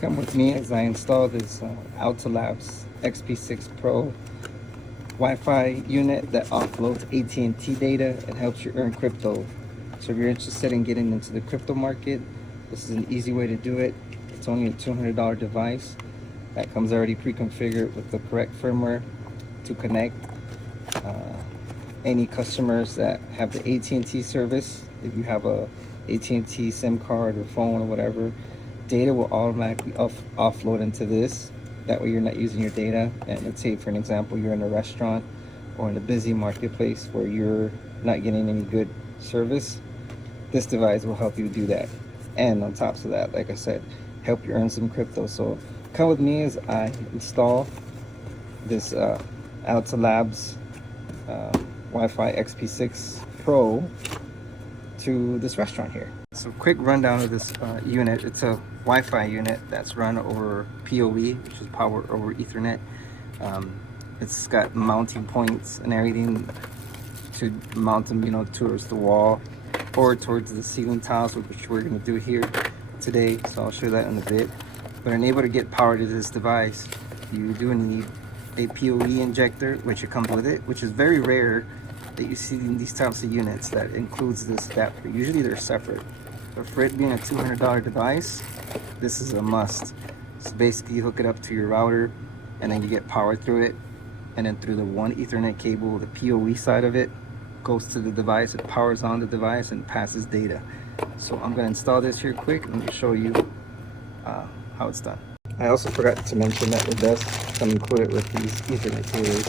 Come with me as I install this Labs XP6 Pro Wi-Fi unit that offloads AT&T data and helps you earn crypto. So if you're interested in getting into the crypto market, this is an easy way to do it. It's only a $200 device that comes already pre-configured with the correct firmware to connect. Any customers that have the AT&T service, if you have a AT&T SIM card or phone or whatever, data will automatically offload into this. That way you're not using your data. And let's say, for an example, you're in a restaurant or in a busy marketplace where you're not getting any good service, this device will help you do that. And on top of that, like I said, help you earn some crypto. So come with me as I install this Labs Wi-Fi XP6 Pro to this restaurant here. So quick rundown of this unit. It's a Wi-Fi unit that's run over PoE, which is power over Ethernet. It's got mounting points and everything to mount them, towards the wall or towards the ceiling tiles, which we're going to do here today. So I'll show you that in a bit. But in able to get power to this device, you do need a PoE injector, which it comes with it, which is very rare that you see in these types of units that includes this adapter. Usually they're separate. But for it being a $200 device, this is a must. So basically you hook it up to your router and then you get power through it, and then through the one Ethernet cable, the PoE side of it goes to the device, it powers on the device and passes data. So I'm going to install this here quick and show you how it's done. I also forgot to mention that it does come included with these Ethernet cables.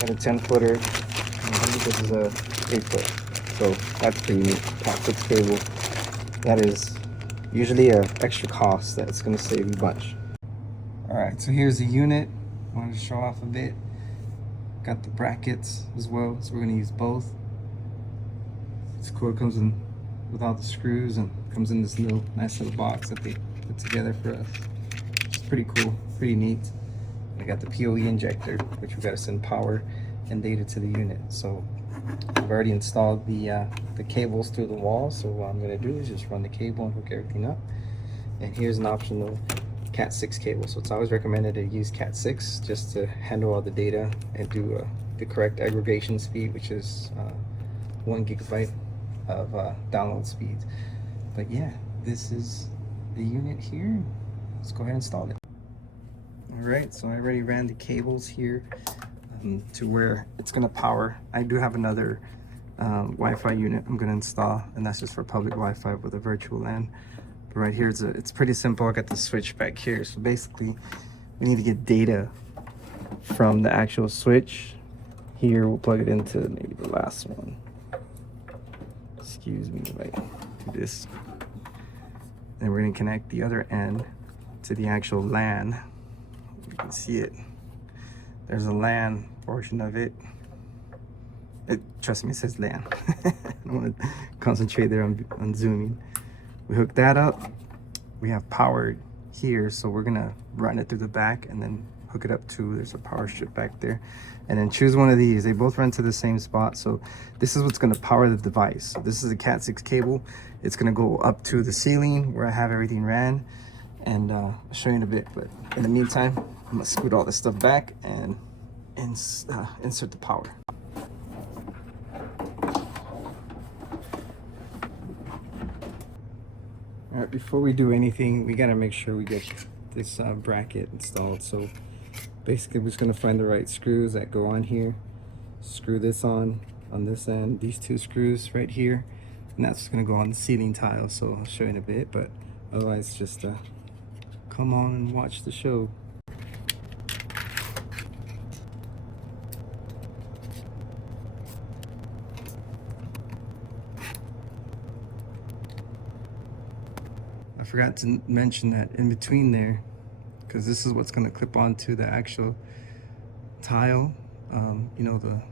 Got a 10-footer, and this is a 8-foot. So that's pretty neat. Cat6 cable. That is usually an extra cost that's going to save you a bunch. Alright, so here's the unit. I wanted to show off a bit. Got the brackets as well, so we're going to use both. It's cool. It comes in with all the screws and comes in this nice little box that they put together for us. It's pretty cool, pretty neat. I got the PoE injector, which we've got to send power and data to the unit. So I've already installed the cables through the wall. So what I'm going to do is just run the cable and hook everything up. And here's an optional Cat6 cable. So it's always recommended to use Cat6 just to handle all the data and do the correct aggregation speed, which is 1 gigabyte of download speed. But yeah, this is the unit here. Let's go ahead and install it. Alright, so I already ran the cables here to where it's going to power. I do have another Wi-Fi unit I'm going to install, and that's just for public Wi-Fi with a virtual LAN. But right here, it's pretty simple. I got the switch back here. So basically, we need to get data from the actual switch. Here, we'll plug it into maybe the last one. Excuse me, right? Do this. Then we're going to connect the other end to the actual LAN. You can see it. There's a LAN portion of it. Trust me, it says LAN. I don't want to concentrate there on zooming. We hook that up. We have power here, so we're gonna run it through the back and then hook it up to, there's a power strip back there, and then choose one of these. They both run to the same spot. So this is what's gonna power the device. So this is a Cat6 cable. It's gonna go up to the ceiling where I have everything ran, and I'll show you in a bit. But in the meantime, I'm gonna scoot all this stuff back and insert the power. All right, before we do anything, we gotta make sure we get this bracket installed. So basically, we're just gonna find the right screws that go on here. Screw this on this end, these two screws right here, and that's gonna go on the ceiling tile. So I'll show you in a bit, but otherwise, just come on and watch the show. I forgot to mention that in between there, because this is what's going to clip onto the actual tile, the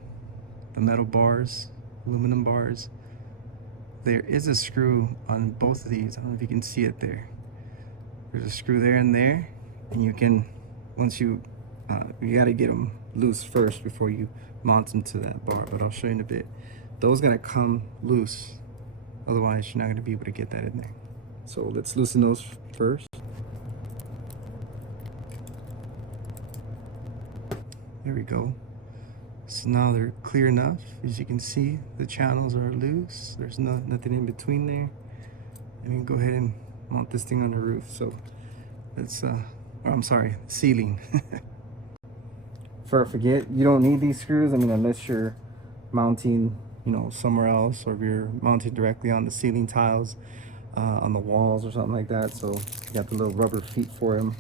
metal bars, aluminum bars. There is a screw on both of these. I don't know if you can see it there. There's a screw there and there, and you can, once you got to get them loose first before you mount them to that bar, but I'll show you in a bit. Those got to come loose, otherwise you're not going to be able to get that in there. So let's loosen those first. There we go. So now they're clear enough. As you can see, the channels are loose. There's nothing in between there. And you can go ahead and mount this thing on the roof. So let's, or I'm sorry, ceiling. Before I forget, you don't need these screws. I mean, unless you're mounting, you know, somewhere else, or if you're mounted directly on the ceiling tiles, on the walls or something like that. So you got the little rubber feet for them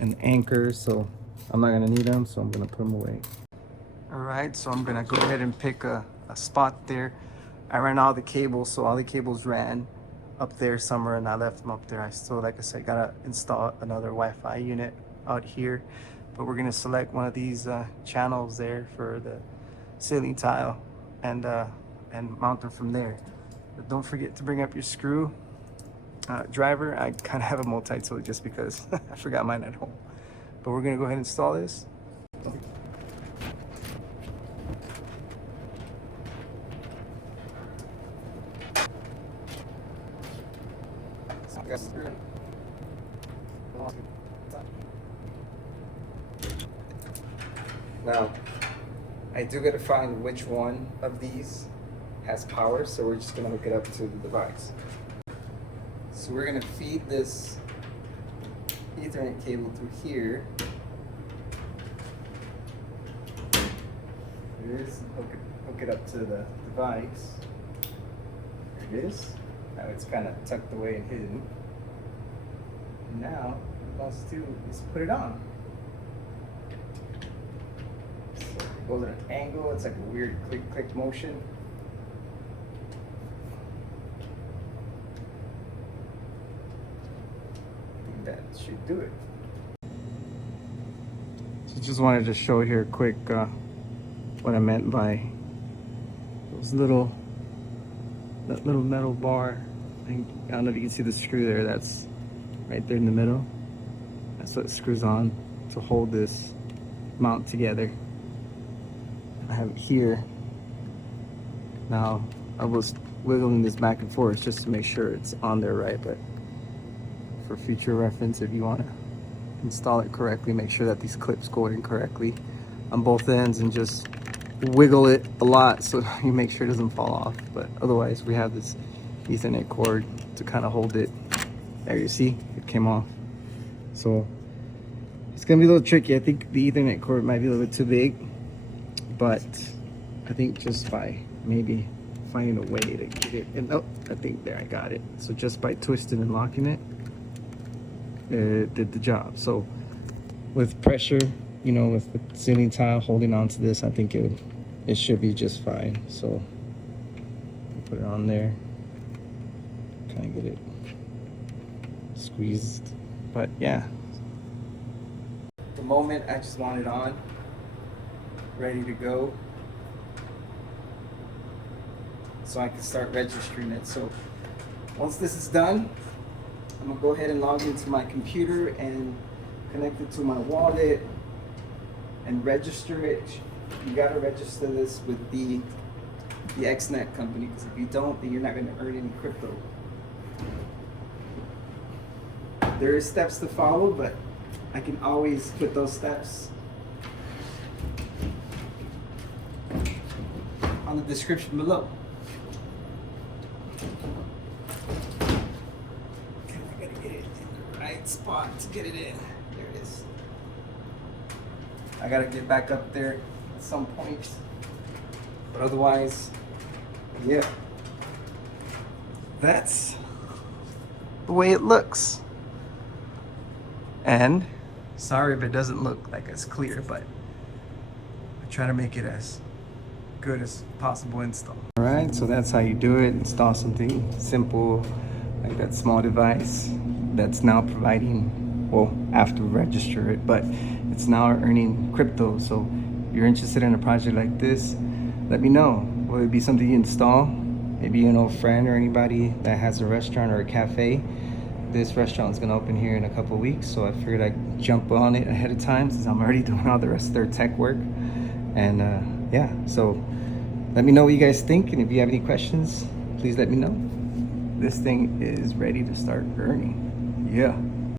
and anchors. So I'm not gonna need them, so I'm gonna put them away. All right, so I'm gonna go ahead and pick a spot there. I ran all the cables, so all the cables ran up there somewhere, and I left them up there. I still, like I said, gotta install another Wi-Fi unit out here, but we're gonna select one of these channels there for the ceiling tile and mount them from there. But don't forget to bring up your screw driver. I kind of have a multi-tool just because I forgot mine at home. But we're gonna go ahead and install this. Now, I do gotta find which one of these has power, so we're just gonna hook it up to the device. So we're gonna feed this Ethernet cable through here. There it is. Hook it up to the device. There it is. Now it's kind of tucked away and hidden. And now what it wants to do is put it on. So it goes at an angle. It's like a weird click motion. That should do it. So just wanted to show here quick what I meant by those that little metal bar. I don't know if you can see the screw there. That's right there in the middle. That's what screws on to hold this mount together. I have it here. Now I was wiggling this back and forth just to make sure it's on there right, but for future reference, if you want to install it correctly, make sure that these clips go in correctly on both ends and just wiggle it a lot so you make sure it doesn't fall off. But otherwise, we have this Ethernet cord to kind of hold it. There, you see it came off. So it's gonna be a little tricky. I think the Ethernet cord might be a little bit too big, but I think just by maybe finding a way to get it, and oh, I think there I got it. So just by twisting and locking it, it did the job. So with pressure, you know, with the ceiling tile holding onto this, I think it should be just fine. So put it on there, kind of get it squeezed. But yeah, the moment I just want it on, ready to go, so I can start registering it. So once this is done, I'm gonna go ahead and log into my computer and connect it to my wallet and register it. You gotta register this with the XNET company, because if you don't, then you're not gonna earn any crypto. There is steps to follow, but I can always put those steps on the description below. Spot to get it in. There it is. I gotta get back up there at some point, but otherwise, yeah, that's the way it looks. And sorry if it doesn't look like it's clear, but I try to make it as good as possible install. All right, so that's how you do it. Install something simple like that small device that's now providing, well, after we register it, but it's now earning crypto. So if you're interested in a project like this, let me know. Will it be something you install? Maybe you know a friend or anybody that has a restaurant or a cafe. This restaurant is gonna open here in a couple of weeks, so I figured I'd jump on it ahead of time since I'm already doing all the rest of their tech work. And yeah, so let me know what you guys think, and if you have any questions, please let me know. This thing is ready to start earning. Yeah.